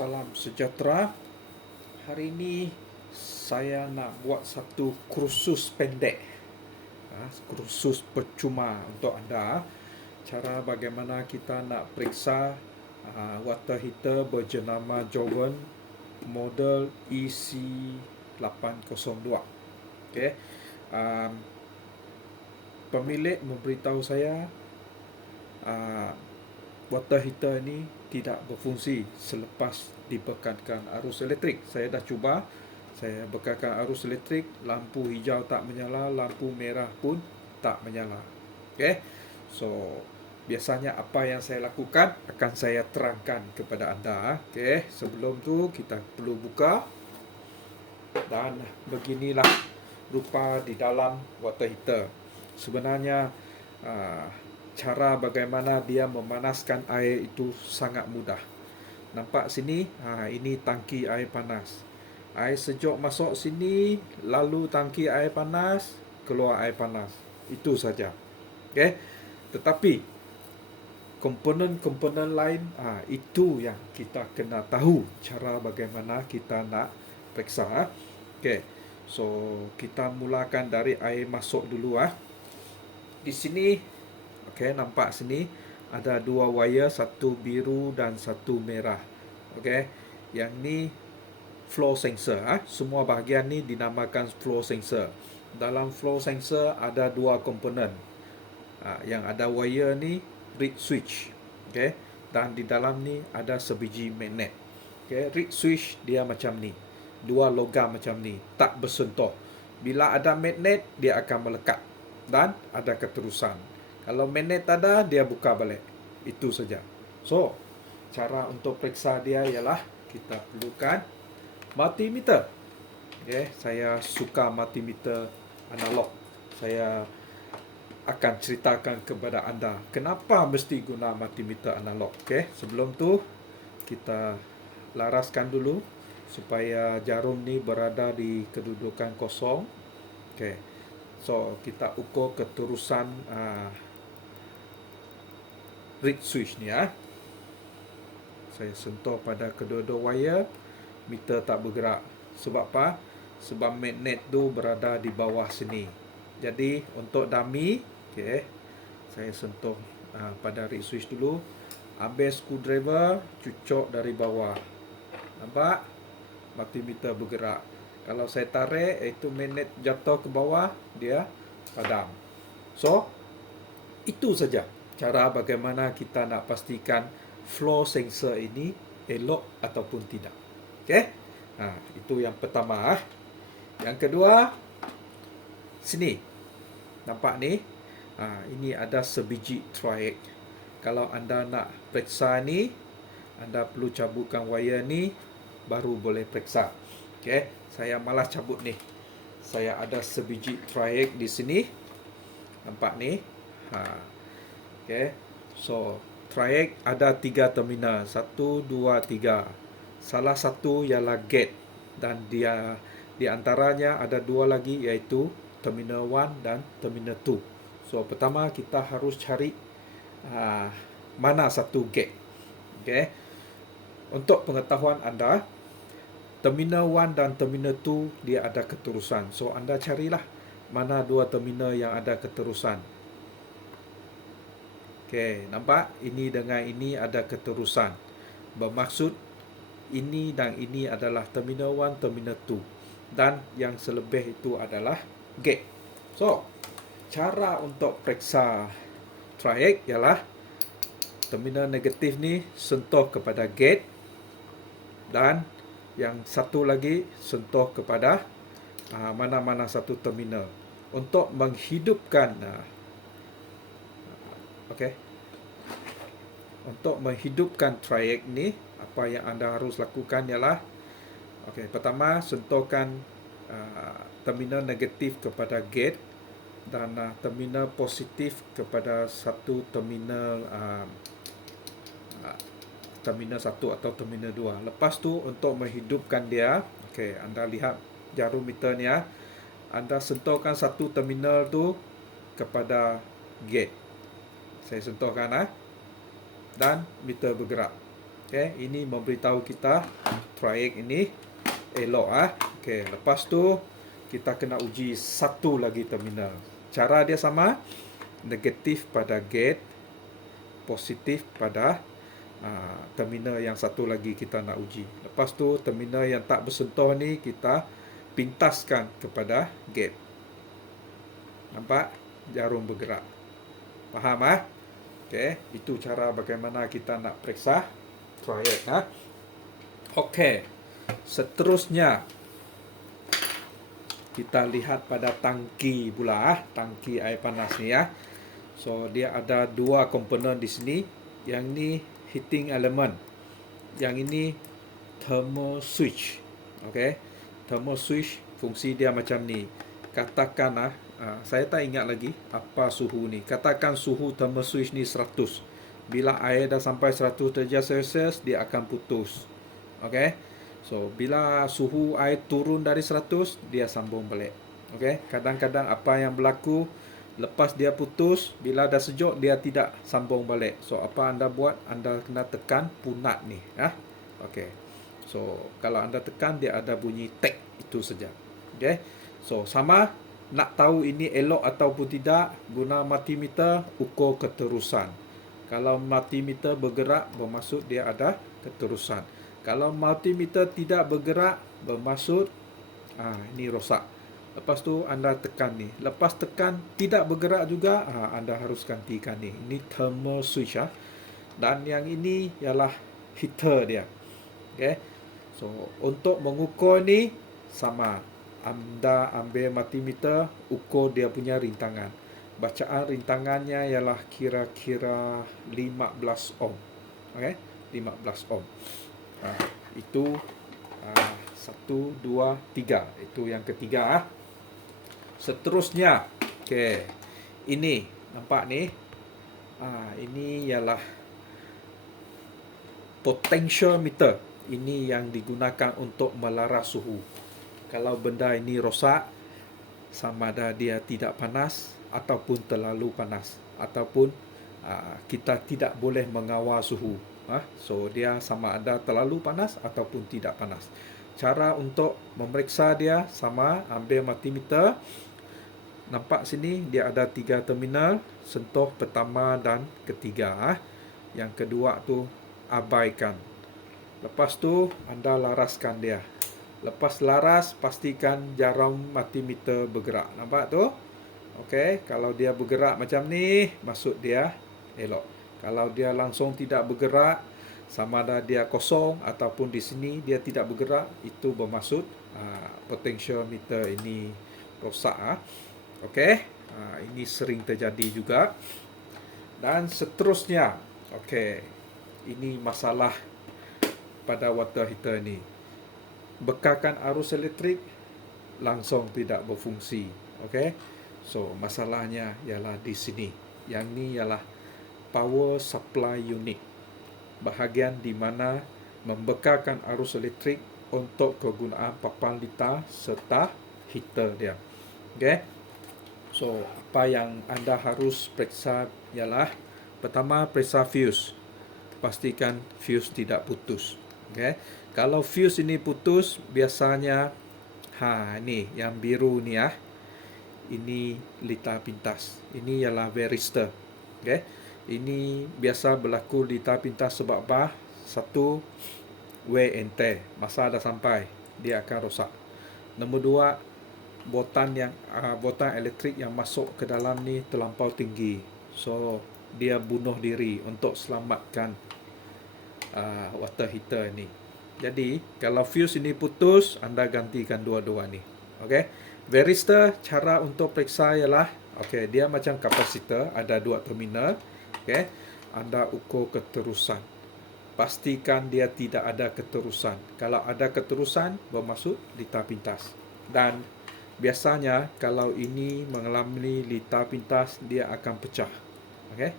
Salam sejahtera. Hari ini saya nak buat satu kursus pendek, kursus percuma untuk anda. Cara bagaimana kita nak periksa water heater berjenama Jovan model EC802. Okay. Pemilik memberitahu saya water heater ini tidak berfungsi selepas dibekalkan arus elektrik. Saya dah cuba, saya bekalkan arus elektrik, lampu hijau tak menyala, lampu merah pun tak menyala. Okay. So biasanya apa yang saya lakukan akan saya terangkan kepada anda. Okay. Sebelum tu kita perlu buka, dan beginilah rupa di dalam water heater. Sebenarnya cara bagaimana dia memanaskan air itu sangat mudah. Nampak sini, ini tangki air panas. Air sejuk masuk sini, lalu tangki air panas, keluar air panas. Itu saja. Okay? Tetapi komponen-komponen lain, itu yang kita kena tahu cara bagaimana kita nak periksa. Okay. So kita mulakan dari air masuk dulu. Di sini, okay, nampak sini ada dua wire, satu biru dan satu merah. Okay. Yang ni flow sensor. Semua bahagian ni dinamakan flow sensor. Dalam flow sensor ada dua komponen. Yang ada wire ni reed switch. Okay. Dan di dalam ni ada sebiji magnet. Okay. Reed switch dia macam ni. Dua logam macam ni, tak bersentuh. Bila ada magnet, dia akan melekat dan ada keterusan. Kalau magnet ada, dia buka balik. Itu saja. So, cara untuk periksa dia ialah kita perlukan multimeter. Okay, saya suka multimeter analog. Saya akan ceritakan kepada anda kenapa mesti guna multimeter analog. Okay, sebelum tu kita laraskan dulu supaya jarum ni berada di kedudukan kosong. Okay. So kita ukur keterusan reed switch ni. Saya sentuh pada kedua-dua wire, meter tak bergerak. Sebab apa? Sebab magnet tu berada di bawah sini. Jadi untuk dummy, okay, saya sentuh pada reed switch dulu. Ambil screwdriver, cucuk dari bawah. Nampak? Multimeter bergerak. Kalau saya tarik, itu magnet jatuh ke bawah, dia padam. So, itu saja cara bagaimana kita nak pastikan flow sensor ini elok ataupun tidak. Okay? Itu yang pertama. Yang kedua, sini. Nampak ni? Ini ada sebiji triac. Kalau anda nak periksa ni, anda perlu cabutkan wire ni, baru boleh periksa. Okay, saya malas cabut ni. Saya ada sebiji triac di sini. Nampak ni? Okay. So, triac ada 3 terminal. 1, 2, 3. Salah satu ialah gate. Dan dia di antaranya ada 2 lagi, iaitu terminal 1 dan terminal 2. So, pertama kita harus cari mana satu gate. Okay. Untuk pengetahuan anda, terminal 1 dan terminal 2 dia ada keterusan. So anda carilah mana 2 terminal yang ada keterusan. Okey, nampak? Ini dengan ini ada keterusan. Bermaksud ini dan ini adalah terminal 1, terminal 2. Dan yang selebih itu adalah gate. So, cara untuk periksa triac ialah terminal negatif ni sentuh kepada gate, dan yang satu lagi sentuh kepada mana-mana satu terminal untuk menghidupkan untuk menghidupkan triac ni. Apa yang anda harus lakukan ialah pertama sentuhkan terminal negatif kepada gate dan terminal positif kepada satu terminal terminal 1 atau terminal 2. Lepas tu untuk menghidupkan dia, anda lihat jarum meter ni. Anda sentuhkan satu terminal tu kepada gate. Saya sentuhkan dan meter bergerak. Okey, ini memberitahu kita triac ini elok Okey, lepas tu kita kena uji satu lagi terminal. Cara dia sama, negatif pada gate, positif pada terminal yang satu lagi kita nak uji. Lepas tu terminal yang tak bersentuh ni kita pintaskan kepada gate. Nampak? Jarum bergerak. Faham Okey, itu cara bagaimana kita nak periksa triac Okey. Seterusnya kita lihat pada tangki pula tangki air panas ni So dia ada dua komponen di sini. Yang ni heating element. Yang ini thermal switch. Okey. Thermal switch fungsi dia macam ni. Katakan saya tak ingat lagi apa suhu ni. Katakan suhu thermal switch ni 100. Bila air dah sampai 100 darjah Celsius, dia akan putus. Okey. So, bila suhu air turun dari 100, dia sambung balik. Okey. Kadang-kadang apa yang berlaku, lepas dia putus, bila dah sejuk, dia tidak sambung balik. So, apa anda buat? Anda kena tekan punat ni. Okey. So, kalau anda tekan, dia ada bunyi tek. Itu saja. Okey. So, sama. Nak tahu ini elok ataupun tidak, guna multimeter, ukur keterusan. Kalau multimeter bergerak, bermaksud dia ada keterusan. Kalau multimeter tidak bergerak, bermaksud ini rosak. Lepas tu anda tekan ni. Lepas tekan tidak bergerak juga, anda harus gantikan ni. Ini thermal switch Dan yang ini ialah heater dia. Okay. So untuk mengukur ni sama. Anda ambil multimeter, ukur dia punya rintangan. Bacaan rintangannya ialah kira-kira 15 ohm. Okey, 15 ohm. Itu 1, 2, 3. Itu yang ketiga Seterusnya, okey. Ini nampak ni. Ini ialah potential meter. Ini yang digunakan untuk melaras suhu. Kalau benda ini rosak, sama ada dia tidak panas ataupun terlalu panas, ataupun kita tidak boleh mengawal suhu. So dia sama ada terlalu panas ataupun tidak panas. Cara untuk memeriksa dia sama, ambil multimeter. Nampak sini dia ada 3 terminal, sentuh pertama dan ketiga. Yang kedua tu abaikan. Lepas tu anda laraskan dia. Lepas laras, pastikan jarum multimeter bergerak. Nampak tu? Okey, kalau dia bergerak macam ni, maksud dia elok. Kalau dia langsung tidak bergerak, sama ada dia kosong ataupun di sini dia tidak bergerak, itu bermaksud potential meter ini rosak. Okey, ini sering terjadi juga. Dan seterusnya, okey, ini masalah pada water heater ni. Bekakan arus elektrik langsung tidak berfungsi. Okey. So, masalahnya ialah di sini. Yang ni ialah power supply unit. Bahagian di mana membekalkan arus elektrik untuk kegunaan papan litar serta heater dia. Okey. So, apa yang anda harus periksa ialah pertama, periksa fuse. Pastikan fuse tidak putus. Okey. Kalau fuse ini putus, biasanya ni yang biru ni ini litar pintas. Ini ialah varistor. Okey. Ini biasa berlaku litar pintas sebab apa? Satu, wear and tear. Masa dah sampai, dia akan rosak. Nombor dua, botan elektrik yang masuk ke dalam ni terlampau tinggi. So, dia bunuh diri untuk selamatkan water heater ni. Jadi, kalau fuse ini putus, anda gantikan dua-dua ni. Okey. Varistor, cara untuk periksa ialah, dia macam kapasitor, ada 2 terminal. Okey. Anda ukur keterusan. Pastikan dia tidak ada keterusan. Kalau ada keterusan, bermaksud litar pintas. Dan biasanya, kalau ini mengalami litar pintas, dia akan pecah. Okey.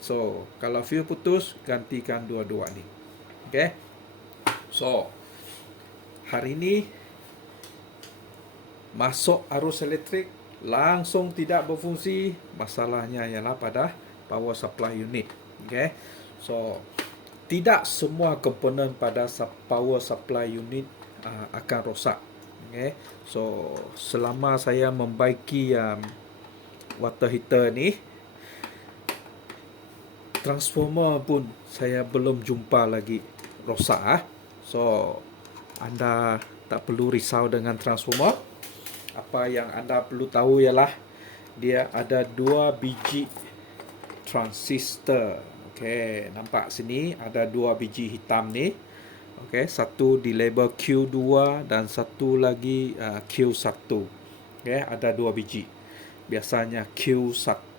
So, kalau fuse putus, gantikan dua-dua ni. Okey. So, hari ini masuk arus elektrik langsung tidak berfungsi. Masalahnya ialah pada power supply unit. Okay. So, tidak semua komponen pada power supply unit akan rosak. Okay. So selama saya membaiki water heater ni, transformer pun saya belum jumpa lagi rosak. So anda tak perlu risau dengan transformer. Apa yang anda perlu tahu ialah dia ada 2 biji transistor. Okey, nampak sini ada 2 biji hitam ni. Okey, satu di label Q2 dan satu lagi Q1. Okey, ada 2 biji. Biasanya Q1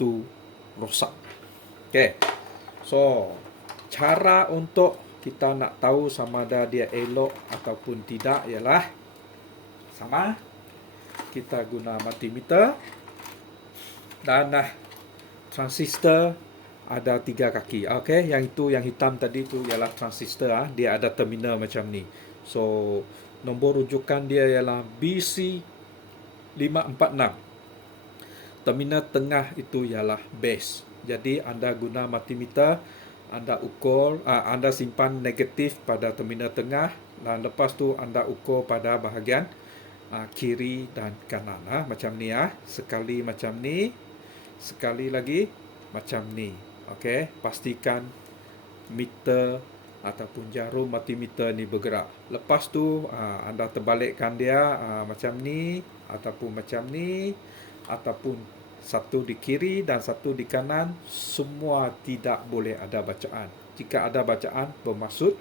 rosak. Okey. So, cara untuk kita nak tahu sama ada dia elok ataupun tidak ialah sama. Kita guna multimeter dan transistor ada 3 kaki. Okey, yang hitam tadi tu ialah transistor. Dia ada terminal macam ni. So, nombor rujukan dia ialah BC546. Terminal tengah itu ialah base. Jadi anda guna multimeter, anda ukur, anda simpan negatif pada terminal tengah dan lepas tu anda ukur pada bahagian kiri dan kanan. Macam ni. Sekali macam ni, sekali lagi macam ni. Okey, pastikan meter ataupun jarum multimeter ni bergerak. Lepas tu anda terbalikkan dia macam ni ataupun macam ni, ataupun satu di kiri dan satu di kanan. Semua tidak boleh ada bacaan. Jika ada bacaan, bermaksud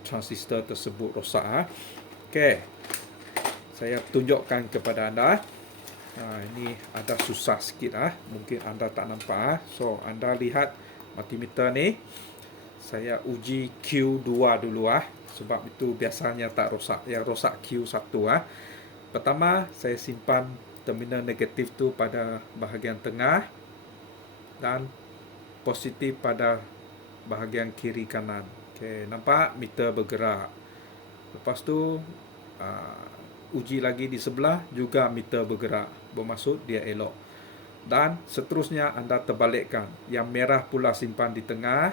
transistor tersebut rosak. Okey, saya tunjukkan kepada anda. Ini ada susah sikit. Mungkin anda tak nampak. So anda lihat multimeter ni. Saya uji Q2 dulu. Sebab itu biasanya tak rosak. Yang rosak Q1. Pertama, saya simpan terminal negatif tu pada bahagian tengah dan positif pada bahagian kiri kanan. Okey, nampak meter bergerak. Lepas tu uji lagi di sebelah, juga meter bergerak. Bermaksud dia elok. Dan seterusnya anda terbalikkan. Yang merah pula simpan di tengah,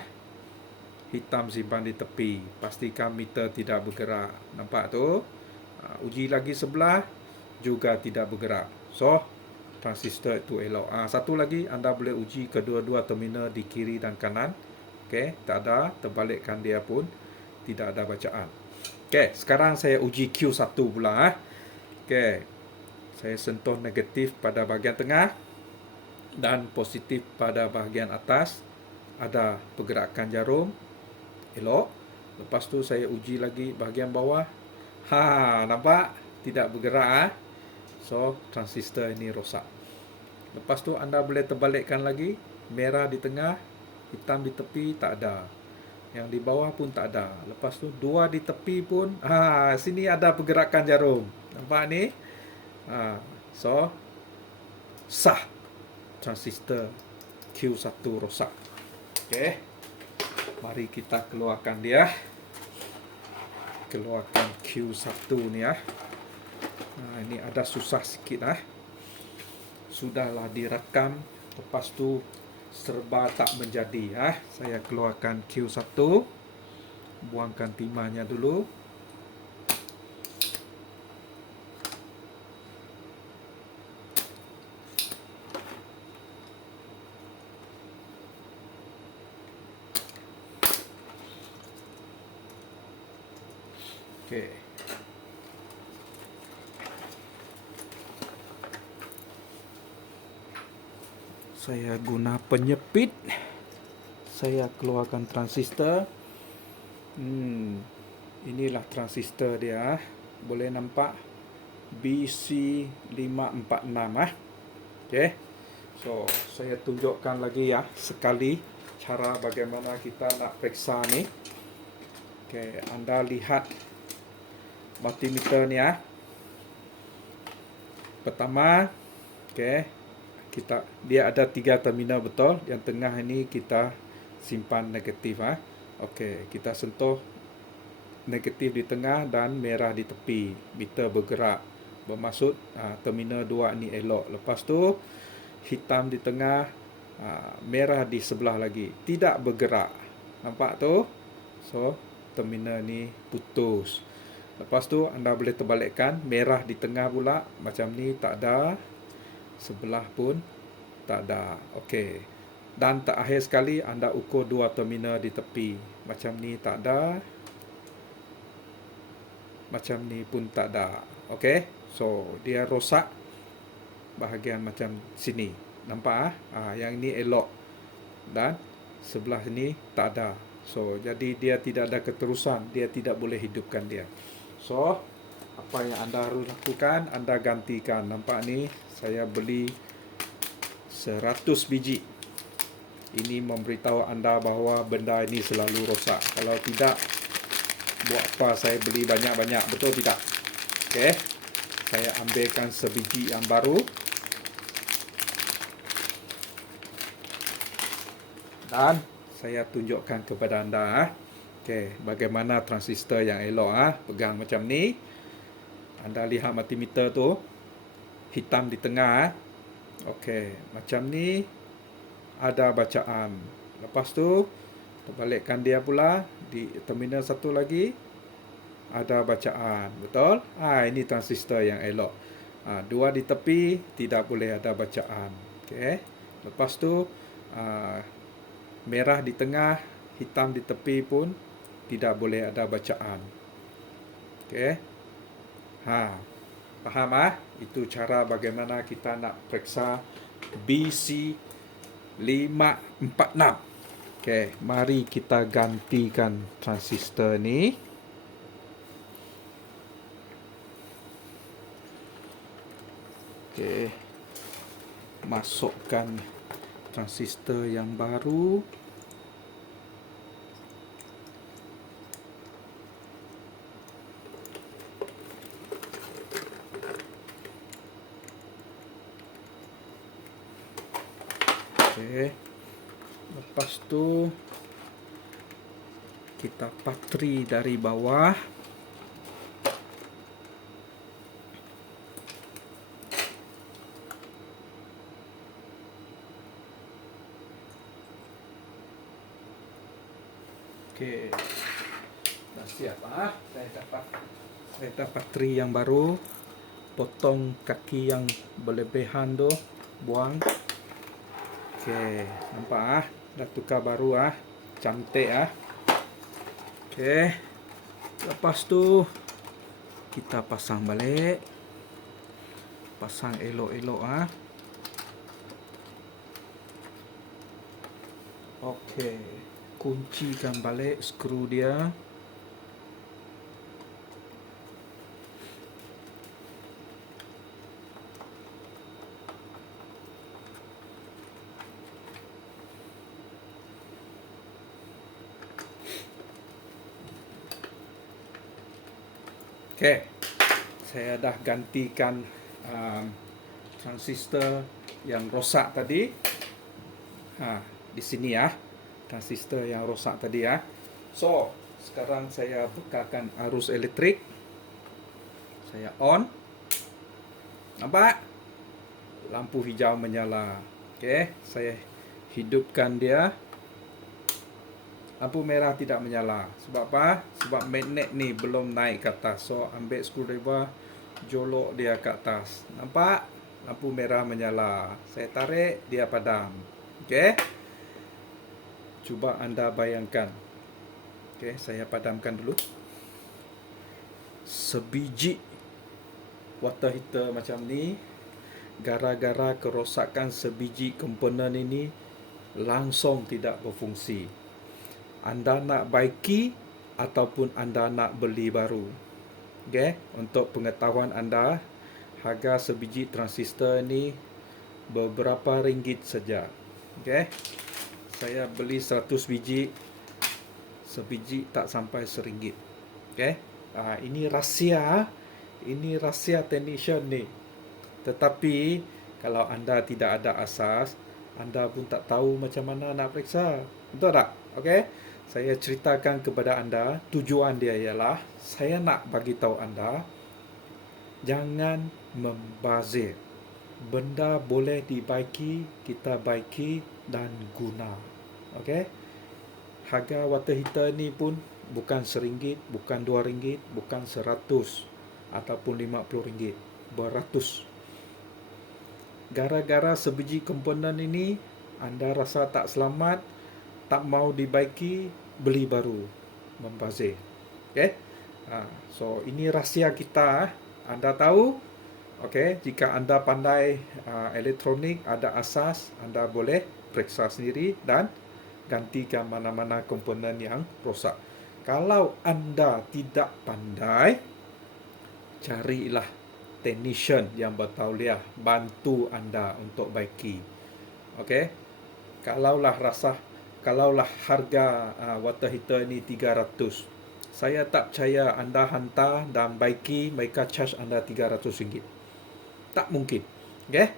hitam simpan di tepi. Pastikan meter tidak bergerak. Nampak tu? Uji lagi sebelah, juga tidak bergerak. So, transistor itu elok. Satu lagi, anda boleh uji kedua-dua terminal di kiri dan kanan. Okey, tak ada. Terbalikkan dia pun tidak ada bacaan. Okey, sekarang saya uji Q1 pula. Okey, saya sentuh negatif pada bahagian tengah dan positif pada bahagian atas. Ada pergerakan jarum. Elok. Lepas tu saya uji lagi bahagian bawah. Nampak? Tidak bergerak. So, transistor ini rosak. Lepas tu anda boleh terbalikkan lagi. Merah di tengah, hitam di tepi, tak ada. Yang di bawah pun tak ada. Lepas tu dua di tepi pun, sini ada pergerakan jarum. Nampak ni? So, sah. Transistor Q1 rosak. Okey. Mari kita keluarkan dia. Keluarkan Q1 ni. Ini ada susah sikit. Sudahlah direkam. Lepas tu serba tak menjadi. Saya keluarkan Q1. Buangkan timahnya dulu. Okey. Saya guna penyepit. Saya keluarkan transistor. Inilah transistor dia. Boleh nampak BC546. Okey. So, saya tunjukkan lagi sekali cara bagaimana kita nak periksa ni. Okey, anda lihat multimeter ni. Pertama, okey, dia ada 3 terminal, betul. Yang tengah ini kita simpan negatif. Okey, kita sentuh negatif di tengah dan merah di tepi. Meter bergerak. Bermaksud terminal 2 ni elok. Lepas tu hitam di tengah, merah di sebelah lagi. Tidak bergerak. Nampak tu? So terminal ni putus. Lepas tu anda boleh terbalikkan, merah di tengah pula macam ni tak ada, sebelah pun tak ada. Okey. Dan terakhir sekali anda ukur dua terminal di tepi. Macam ni tak ada, macam ni pun tak ada. Okey. So dia rosak bahagian macam sini. Nampak yang ini elok. Dan sebelah ni tak ada. So jadi dia tidak ada keterusan, dia tidak boleh hidupkan dia. So apa yang anda harus lakukan, anda gantikan. Nampak ni saya beli 100 biji. Ini memberitahu anda bahawa benda ini selalu rosak. Kalau tidak, buat apa saya beli banyak-banyak, betul tidak? Okey. Saya ambilkan sebiji yang baru. Dan saya tunjukkan kepada anda okey, bagaimana transistor yang elok pegang macam ni. Anda lihat multimeter tu hitam di tengah okey, macam ni ada bacaan. Lepas tu terbalikkan dia pula di terminal satu lagi ada bacaan. Betul? Ini transistor yang elok. Dua di tepi tidak boleh ada bacaan. Okey. Lepas tu merah di tengah, hitam di tepi pun tidak boleh ada bacaan. Okey. Faham Itu cara bagaimana kita nak periksa BC 546. Okey, mari kita gantikan transistor ni. Okey. Masukkan transistor yang baru. Okey. Lepas tu kita patri dari bawah. Okey. Dah siap Saya dapat patri yang baru. Potong kaki yang berlebihan tu, buang. Okey, nampak dah tukar baru cantik Okey. Lepas tu kita pasang balik. Pasang elok-elok Okey, kuncikan balik skru dia. Okey, saya dah gantikan transistor yang rosak tadi. Di sini transistor yang rosak tadi So, sekarang saya bukakan arus elektrik. Saya on. Nampak? Lampu hijau menyala. Okey, saya hidupkan dia. Lampu merah tidak menyala. Sebab apa? Sebab magnet ni belum naik ke atas. So, ambil screwdriver, jolok dia ke atas. Nampak? Lampu merah menyala. Saya tarik, dia padam. Okey? Cuba anda bayangkan. Okey, saya padamkan dulu. Sebiji water heater macam ni, gara-gara kerosakan sebiji komponen ini, langsung tidak berfungsi. Anda nak baiki ataupun anda nak beli baru. Okey, untuk pengetahuan anda, harga sebiji transistor ni beberapa ringgit saja. Okey. Saya beli 100 biji. Sebiji tak sampai RM1. Okey. Ini rahsia. Ini rahsia technician ni. Tetapi kalau anda tidak ada asas, anda pun tak tahu macam mana nak periksa. Betul tak? Okey. Saya ceritakan kepada anda, tujuan dia ialah saya nak bagi tahu anda jangan membazir. Benda boleh dibaiki, kita baiki dan guna. Okey. Harga water heater ni pun bukan RM1, bukan RM2, bukan RM100 ataupun RM50, beratus. Gara-gara sebiji komponen ini, anda rasa tak selamat, tak mau dibaiki, beli baru, membazir. Okay? So ini rahsia kita. Anda tahu, okay? Jika anda pandai elektronik, ada asas, anda boleh periksa sendiri dan gantikan mana-mana komponen yang rosak. Kalau anda tidak pandai, carilah technician yang bertauliah bantu anda untuk baiki. Okey. Kalaulah harga water heater ini 300. Saya tak percaya anda hantar dan baiki mereka charge anda RM300. Tak mungkin. Okey.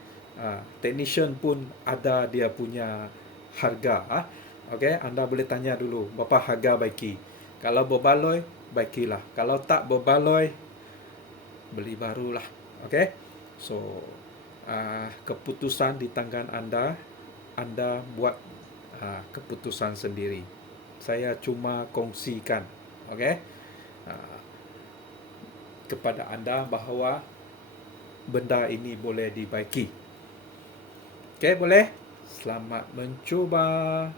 Technician pun ada dia punya harga. Okey, anda boleh tanya dulu berapa harga baiki. Kalau berbaloi, baikilah. Kalau tak berbaloi, beli barulah. Okey. So keputusan di tangan anda. Anda buat keputusan sendiri. Saya cuma kongsikan, okey, kepada anda bahawa benda ini boleh dibaiki. Okey, boleh? Selamat mencuba.